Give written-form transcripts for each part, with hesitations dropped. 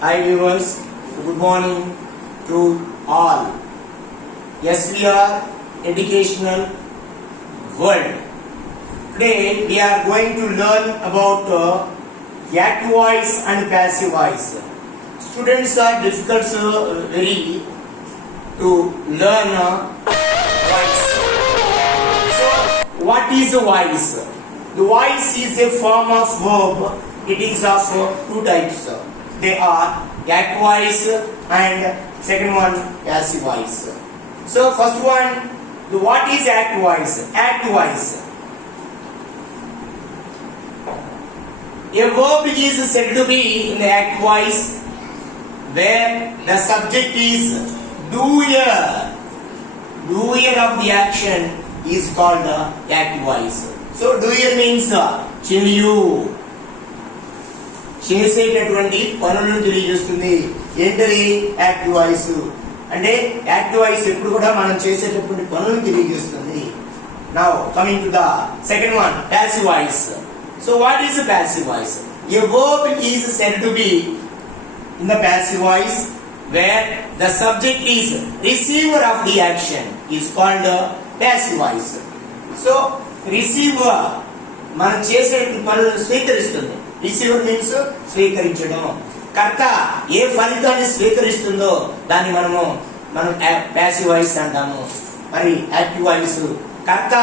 Hi viewers, good morning to all. Yes, we are educational world. Today we are going to learn about active voice and passive voice. Students are difficult very to learn voice. So what is a voice? The voice is a form of verb. It is of two types. They are active voice and second one passive voice. So first one, what is active voice? Active voice. A verb is said to be in the active voice where the subject is doer. Doer of the action is called active voice. So doer means చెయ్యు, చేసేటటువంటి పనులను తెలియజేస్తుంది. ఏంటది? Active voice అంటే active voice ఎప్పుడు కూడా మనం చేసేటటువంటి పనులను తెలియజేస్తుంది. Now coming to the second one, passive voice. So what is passive voice? A verb is said to be in the passive voice where the subject is receiver of the action is called passive voice. So receiver మనం చేసే పనులను స్వీకరిస్తుంది. Receiver means స్వీకరించడం. కర్త ఏ ఫలితాన్ని స్వీకరిస్తుందో దాన్ని మనం passive voice అంటాము. మరి యాక్టివ్ వాయిస్ కర్త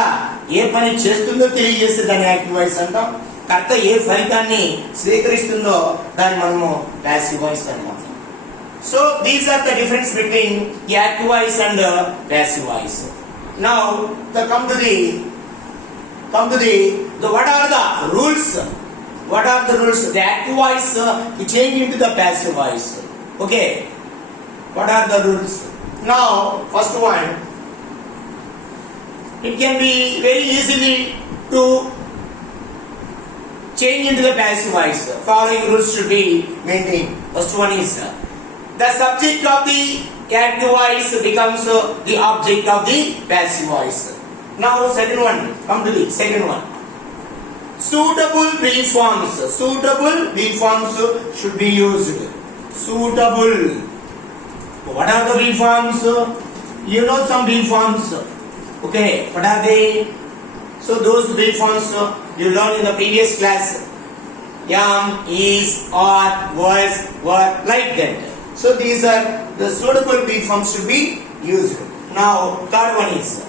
ఏ పని చేస్తుందో తెలియజేస్తే దాన్ని యాక్టివ్ వాయిస్ అంటాం. కర్త ఏ ఫలితాన్ని స్వీకరిస్తుందో దాన్ని మనము ప్యాసివ్ వాయిస్ అంటాం. So these are the difference between active voice and passive voice. Now come to the what are the rules? What are the rules? The active voice to change into the passive voice. Okay. What are the rules? Now, first one, it can be very easily to change into the passive voice. Following rules should be maintained. First one is the subject of the active voice becomes the object of the passive voice. Now, second one, come to the second one. Suitable preforms. Suitable preforms should be used. Suitable. What are the preforms? You know some preforms. Okay, what are they? So those preforms you learned in the previous class. Am, is, are, was, were, like that. So these are the suitable preforms should be used. Now third one is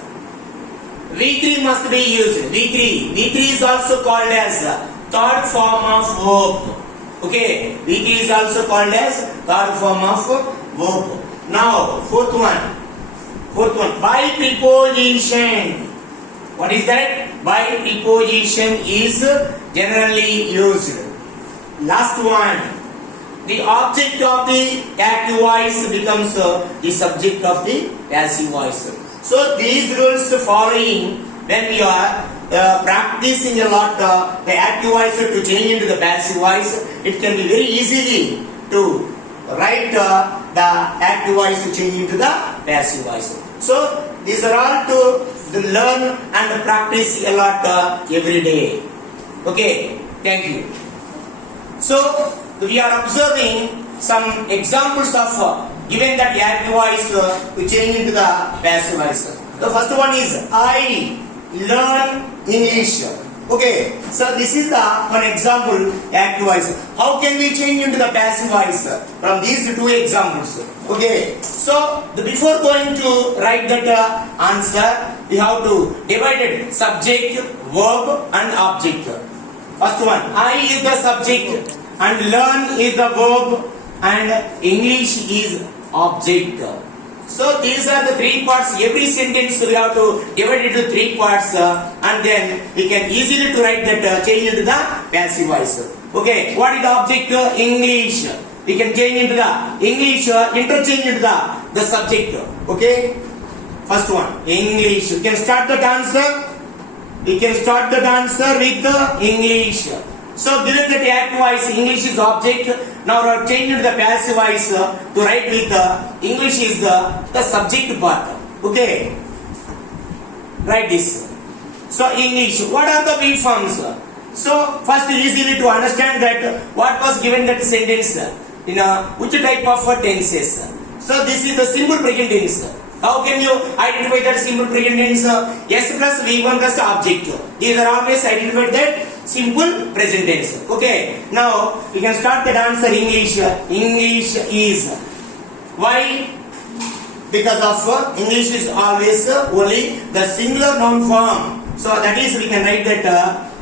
V3 must be used. V3 is also called as third form of verb. Okay, V3 is also called as third form of verb. Now fourth one, by preposition. What is that? By preposition is generally used. Last one, the object of the active voice becomes the subject of the passive voice. So these rules following when we are practicing a lot the active voice to change into the passive voice, it can be very easily to write the active voice to change into the passive voice. So these are all to learn and practice a lot every day. Okay, thank you. So we are observing some examples of given that active voice to change into the passive voice. The first one is I learn English. Okay, so this is the one example active voice. How can we change into the passive voice from these two examples? Okay, so before going to write that answer, we have to divide it subject, verb and object. First one, I is the subject and learn is the verb and English is object. So these are the three parts. Every sentence we have to divide it into three parts and then we can easily to write that change into the passive voice. Okay, what is the object? English. We can change into the English, interchange into the subject. Okay, first one, English. You can start that answer. We can start that answer with English. So given that active voice English is object, now we are changing the passive voice to write with English is the subject part. Okay, write this. So English, what are the preforms? So first easily to understand that what was given that sentence. in which type of tenses? So this is the simple present tense. How can you identify that simple present tense? S plus V1 plus object. These are always identified that simple present tense. Okay. Now we can start that answer. English. English is. Why? Because of English is always only the singular noun form. So that is we can write that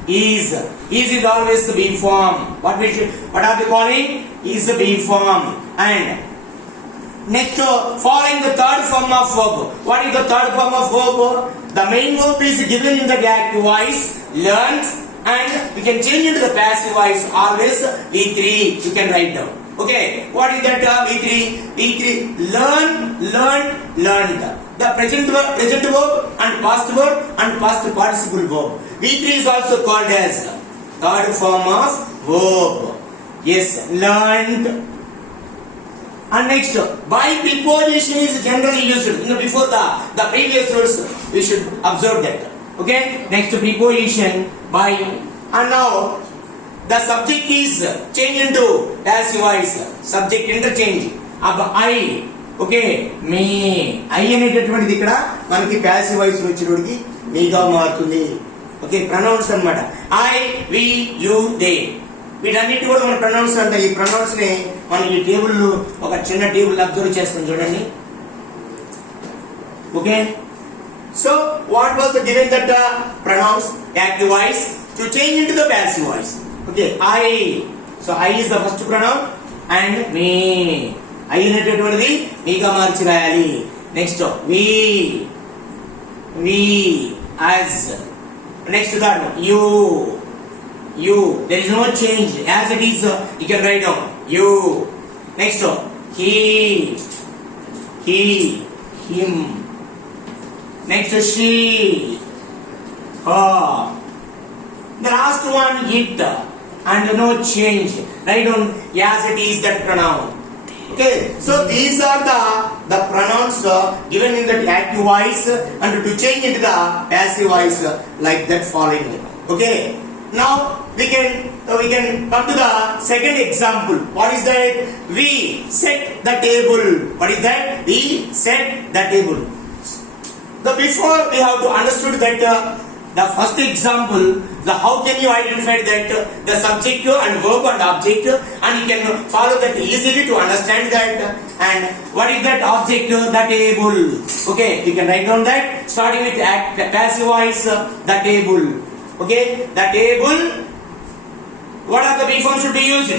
is. Is always the B form. What are they calling? Is the B form. And next, following the third form of verb. What is the third form of verb? The main verb is given in the active voice, learned, and we can change into the passive voice. Always V3 you can write down. Okay, what is that V3? V3 learn, learned. The present verb and past verb and past participle verb. V3 is also called as third form of verb. Yes, learned. And next, by preposition is generally used. Before the previous rules, we should observe that. Okay, next preposition by, and now the subject is changed into passive voice. Subject interchange. I, okay, me, I అనేటటువంటిది ఇక్కడ మనకి passive voice వచ్చేటోడికి మీగా మారుతుంది. Okay, pronounce అన్నమాట. I, we, you, they. వీటన్నిటి కూడా మన pronounce అంటే ఈ ప్రొనౌన్స్ ని మనం ఈ టేబుల్ ఒక చిన్న టేబుల్ అబ్జర్వ్ చేస్తాం చూడండి. Okay, so what was the given that pronounce active voice to change into the passive voice. Okay, I, so I is the first pronoun and me, I అనేటటువంటిది మీగా మార్చి రాయాలి. Next we, we as, next third you, you, there is no change as it is, you can write down you. Next, he, him. Next, she, her. The last one, it, and no change, write down as it is that pronoun. Okay, so these are the pronouns given in the active voice and to change into the passive voice like that following. Okay, now we can come to the second example. What is that? We set the table. What is that? We set the table. The before we have to understood that the first example, the how can you identify that the subject and verb and object, and you can follow that easily to understand that. And what is that object? The table. Okay, you can write down that starting with passive voice. The table. Okay, the table. What are the B forms should be used?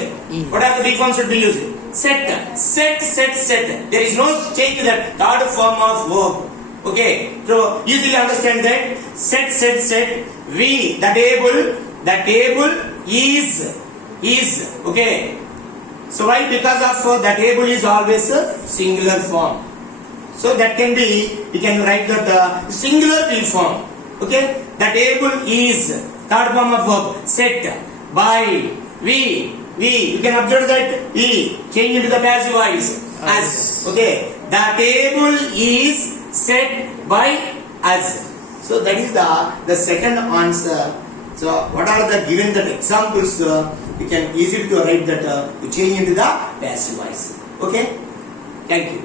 What are the B forms should be used? Set, set, set, set. There is no change to that third form of verb. Okay, so easily understand that. Set, set, set. We, the table is. Okay. So why? Because of the table is always a singular form. So that can be, you can write that singular B form. Okay, the table is third form of verb. Set. By, we, you can observe that we change into the passive voice as. Okay, the table is set by us. So that is the second answer. So what are the given that examples? You can easily to write that you change into the passive voice. Okay, thank you.